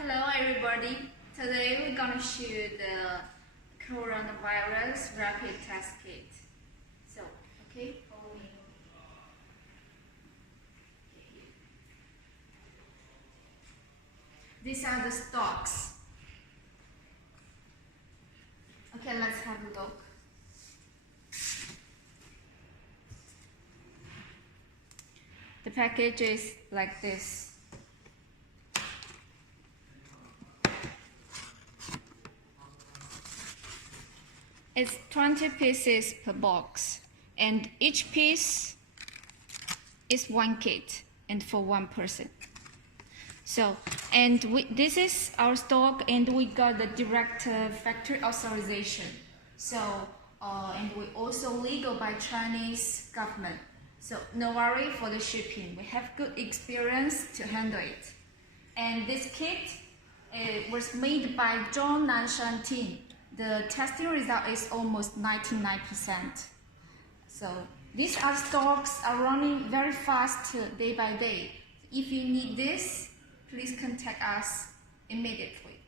Hello everybody, today we're gonna show the coronavirus rapid test kit. So, okay, follow me. These are the stocks. Okay, let's have a look. The package is like this. It's 20 pieces per box, and each piece is one kit and for one person. So, and this is our stock, and we got the direct factory authorization. So, and we also legal by Chinese government. So no worry for the shipping. We have good experience to handle it. And this kit was made by Zhong Nanshan team. The testing result is almost 99%. So these are stocks are running very fast day by day. If you need this, please contact us immediately.